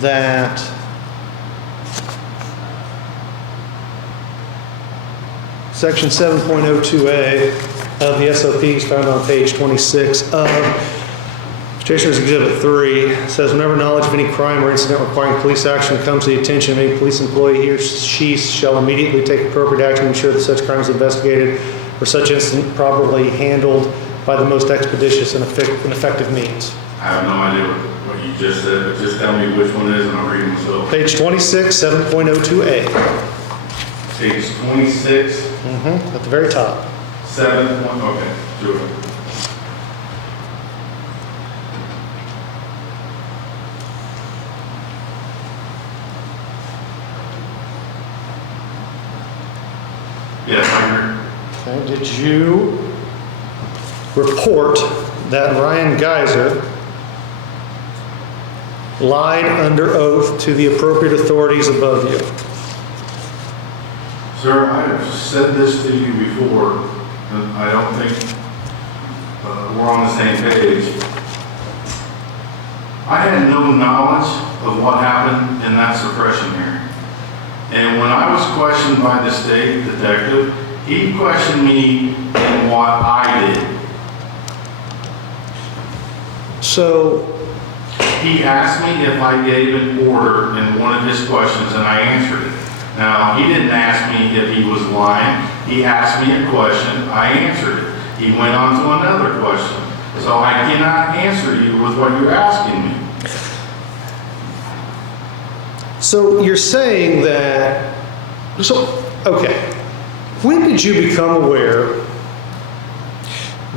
that Section 7.02A of the SOPs found on page 26 of Petitioner's Exhibit 3 says, whenever knowledge of any crime or incident requiring police action comes to the attention of any police employee, he or she shall immediately take appropriate action to ensure that such crime is investigated or such incident properly handled by the most expeditious and effective means. I have no idea what you just said, but just tell me which one it is and I'll read it myself. Page 26, 7.02A. Page 26. At the very top. 7. Okay, sure. Yes, I agree. Okay, did you report that Ryan Geiser lied under oath to the appropriate authorities above you? Sir, I've said this to you before, and I don't think we're on the same page. I had no knowledge of what happened in that suppression hearing. And when I was questioned by the state detective, he questioned me in what I did. So, He asked me if I gave an order in one of his questions, and I answered it. Now, he didn't ask me if he was lying. He asked me a question, I answered it. He went on to another question. So I cannot answer you with what you're asking me. so you're saying that, okay. When did you become aware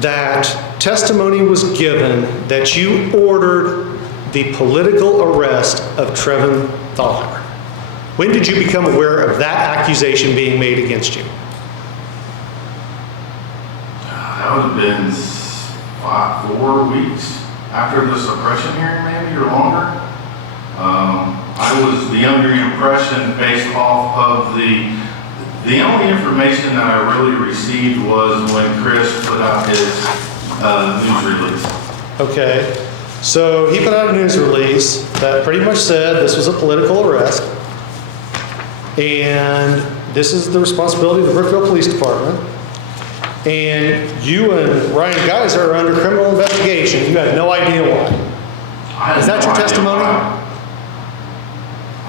that testimony was given that you ordered the political arrest of Trevin Thalheimer? When did you become aware of that accusation being made against you? That would have been 4 weeks after the suppression hearing, maybe, or longer. I was the under impression based off of the only information that I really received was when Chris put out his news release. Okay, so he put out a news release that pretty much said this was a political arrest, and this is the responsibility of the Brookville Police Department, and you and Ryan Geiser are under criminal investigation. You had no idea why. Is that your testimony?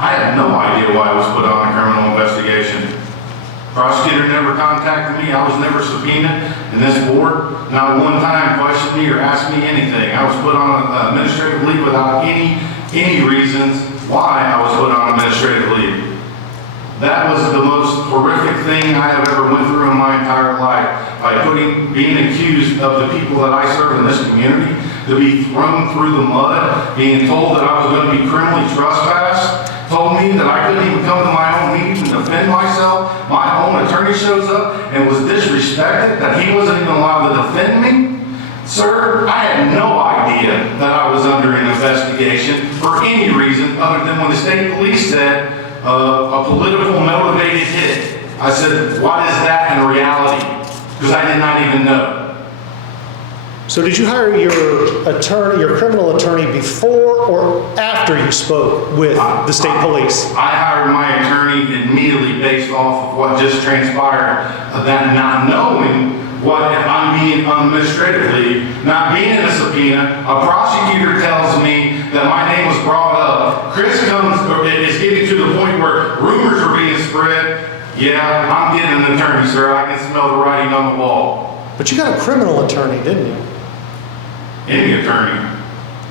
I had no idea why I was put on a criminal investigation. Prosecutor never contacted me. I was never subpoenaed. And this board not one time questioned me or asked me anything. I was put on administrative leave without any reasons why I was put on administrative leave. That was the most horrific thing I have ever went through in my entire life. By being accused of the people that I serve in this community, to be thrown through the mud, being told that I was going to be criminally trespassed, told me that I couldn't even come to my own meetings and defend myself. My own attorney shows up and was disrespected, that he wasn't even allowed to defend me. Sir, I had no idea that I was under an investigation for any reason other than when the state police said a political motivated hit. I said, what is that in reality? Because I did not even know. So did you hire your attorney, your criminal attorney before or after you spoke with the state police? I hired my attorney immediately based off of what just transpired, of that not knowing what I'm being administratively, not being in a subpoena. A prosecutor tells me that my name was brought up. Chris comes, or is getting to the point where rumors are being spread. Yeah, I'm getting an attorney, sir. I can smell the writing on the wall. But you got a criminal attorney, didn't you? Any attorney.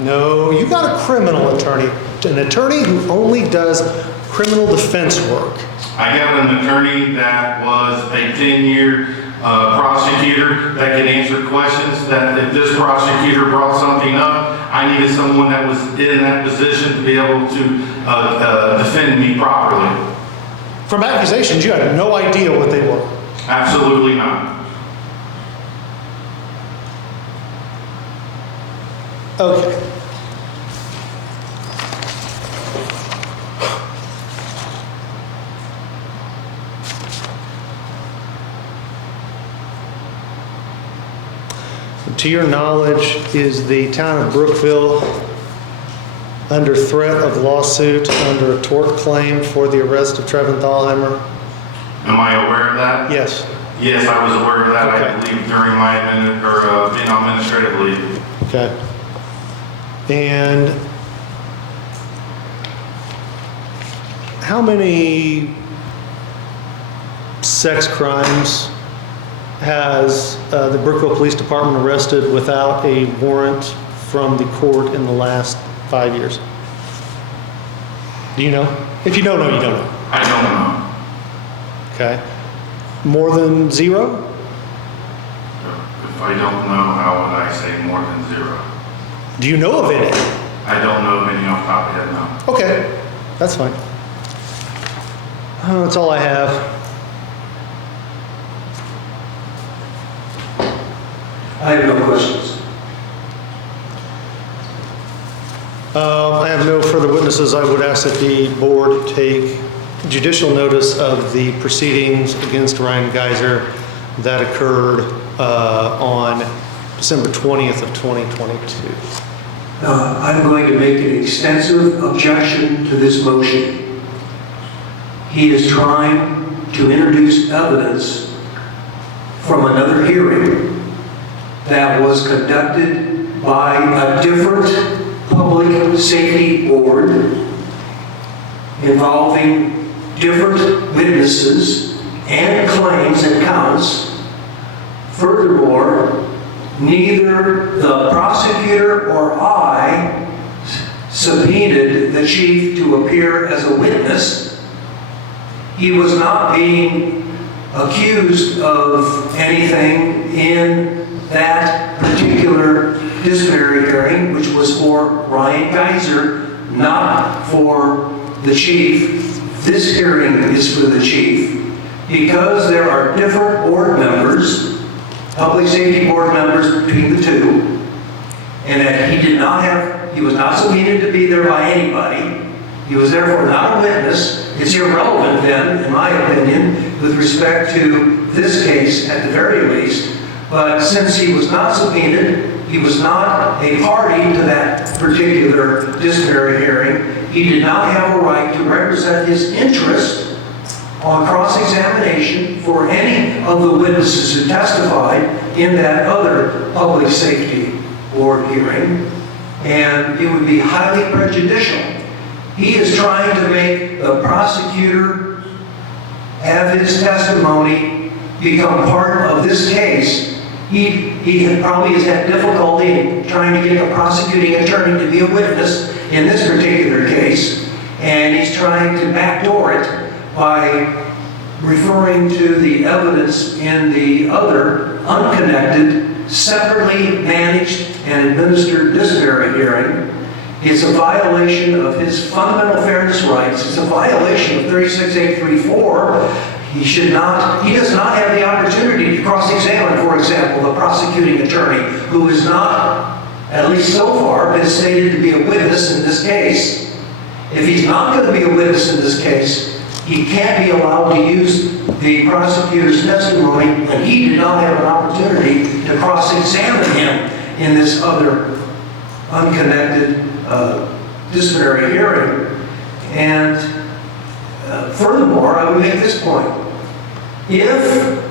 No, you got a criminal attorney. An attorney who only does criminal defense work. I got an attorney that was a 10-year prosecutor that could answer questions, that if this prosecutor brought something up, I needed someone that was in that position to be able to defend me properly. From accusations, you had no idea what they were. Absolutely not. Okay. To your knowledge, is the town of Brookville under threat of lawsuit under a tort claim for the arrest of Trevin Thalheimer? Am I aware of that? Yes. Yes, I was aware of that. Okay. I believe during my being on administrative leave. Okay. And how many sex crimes has the Brookville Police Department arrested without a warrant from the court in the last 5 years? Do you know? If you don't know, you don't know. I don't know. Okay. More than zero? If I don't know, how would I say more than zero? Do you know of any? I don't know of any off the top of my head, no. Okay, that's fine. That's all I have. I have no questions. I have no further witnesses. I would ask that the board take judicial notice of the proceedings against Ryan Geiser that occurred on December 20th of 2022. I'm going to make an extensive objection to this motion. He is trying to introduce evidence from another hearing that was conducted by a different public safety board involving different witnesses and claims and counts. Furthermore, neither the prosecutor or I subpoenaed the chief to appear as a witness. He was not being accused of anything in that particular disciplinary hearing, which was for Ryan Geiser, not for the chief. This hearing is for the chief because there are different board members, public safety board members between the two, and that he was not subpoenaed to be there by anybody. He was therefore not a witness. It's irrelevant then, in my opinion, with respect to this case at the very least. But since he was not subpoenaed, he was not a party to that particular disciplinary hearing, he did not have a right to represent his interest on cross-examination for any of the witnesses who testified in that other public safety board hearing, and it would be highly prejudicial. He is trying to make the prosecutor have his testimony become part of this case. He probably has had difficulty in trying to get the prosecuting attorney to be a witness in this particular case, and he's trying to backdoor it by referring to the evidence in the other unconnected, separately managed and administered disciplinary hearing. It's a violation of his fundamental fairness rights. It's a violation of 36834. He does not have the opportunity to cross-examine, for example, the prosecuting attorney, who is not, at least so far, been stated to be a witness in this case. If he's not going to be a witness in this case, he can't be allowed to use the prosecutor's testimony when he did not have an opportunity to cross-examine him. in this other unconnected disciplinary hearing. And furthermore, I would make this point. If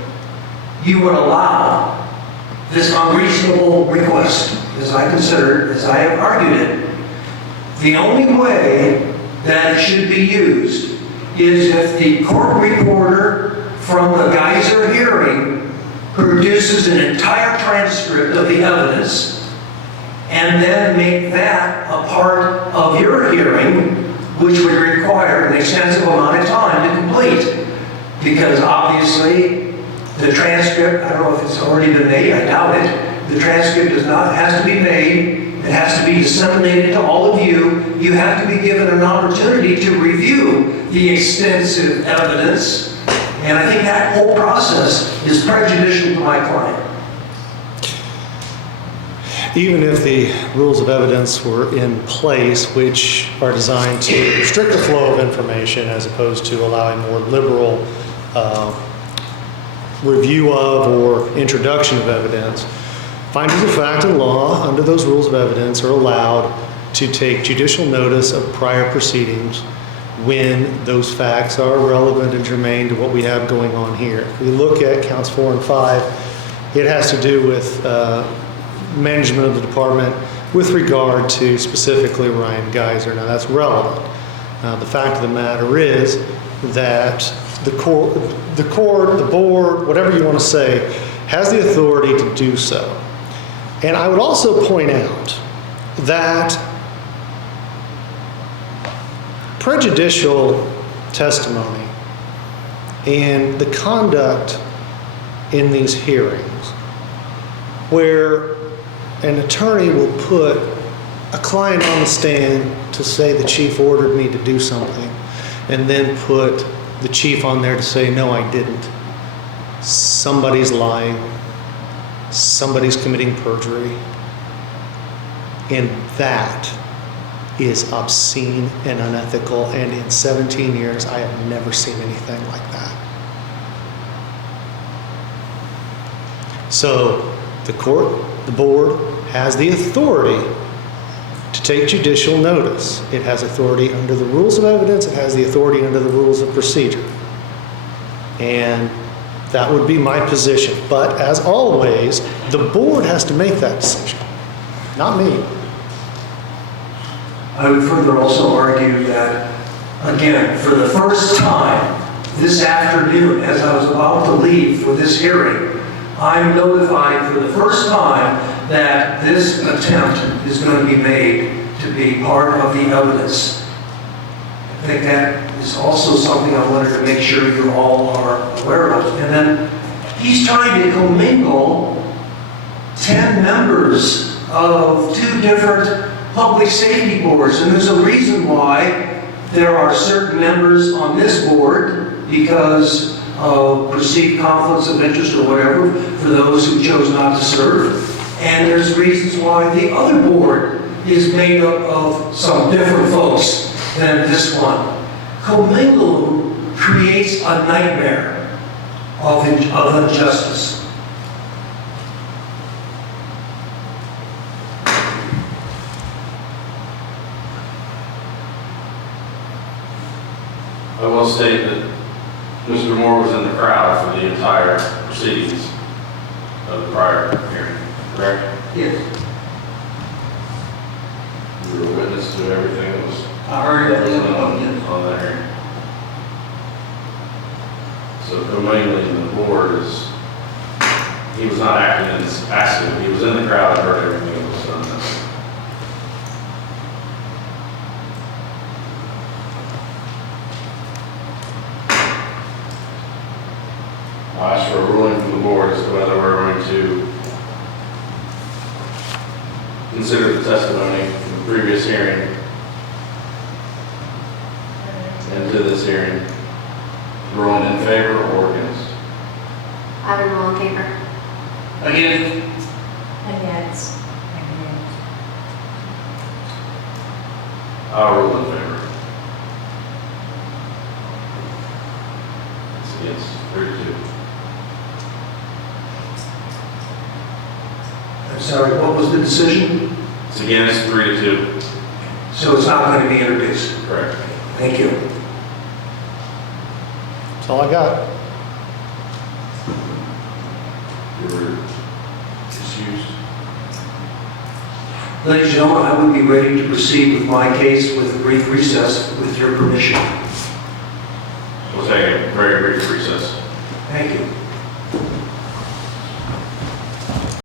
you would allow this unreasonable request, as I consider, as I have argued it, the only way that it should be used is if the court reporter from the Geyser hearing produces an entire transcript of the evidence and then make that a part of your hearing, which would require an extensive amount of time to complete. Because obviously, the transcript, I don't know if it's already been made, I doubt it. The transcript does not, it has to be made. It has to be disseminated to all of you. You have to be given an opportunity to review the extensive evidence. And I think that whole process is prejudicial to my client. Even if the rules of evidence were in place, which are designed to restrict the flow of information as opposed to allowing more liberal review of or introduction of evidence, findings of fact and law under those rules of evidence are allowed to take judicial notice of prior proceedings when those facts are relevant and germane to what we have going on here. If we look at counts 4 and 5, it has to do with management of the department with regard to specifically Ryan Geyser. Now that's relevant. The fact of the matter is that the court, the board, whatever you want to say, has the authority to do so. And I would also point out that prejudicial testimony and the conduct in these hearings where an attorney will put a client on the stand to say the chief ordered me to do something and then put the chief on there to say, no, I didn't. Somebody's lying. Somebody's committing perjury. And that is obscene and unethical. And in 17 years, I have never seen anything like that. So the court, the board, has the authority to take judicial notice. It has authority under the rules of evidence. It has the authority under the rules of procedure. And that would be my position. But as always, the board has to make that decision, not me. I would further also argue that, again, for the first time this afternoon, as I was about to leave for this hearing, I'm notified for the first time that this attempt is going to be made to be part of the evidence. I think that is also something I wanted to make sure you all are aware of. And then he's trying to commingle 10 members of 2 different public safety boards. And there's a reason why there are certain members on this board because of perceived conflicts of interest or whatever for those who chose not to serve. And there's reasons why the other board is made up of some different folks than this one. Commingling creates a nightmare of injustice. I will state that Mr. Moore was in the crowd for the entire proceedings of the prior hearing, correct? Yes. You were a witness to everything that was I heard everything on that hearing. So commingling the board is, he was not acting as passive. He was in the crowd and heard everything that was done. I ask for a ruling from the board as to whether we're going to consider the testimony from the previous hearing into this hearing, ruling in favor or against. I would rule in favor. Again, Against. I'll rule in favor. It's against 32. sorry, what was the decision? It's against 3-2. So it's not going to be introduced. Correct. Thank you. That's all I got. You were excused. Ladies and gentlemen, I would be ready to proceed with my case with a brief recess with your permission.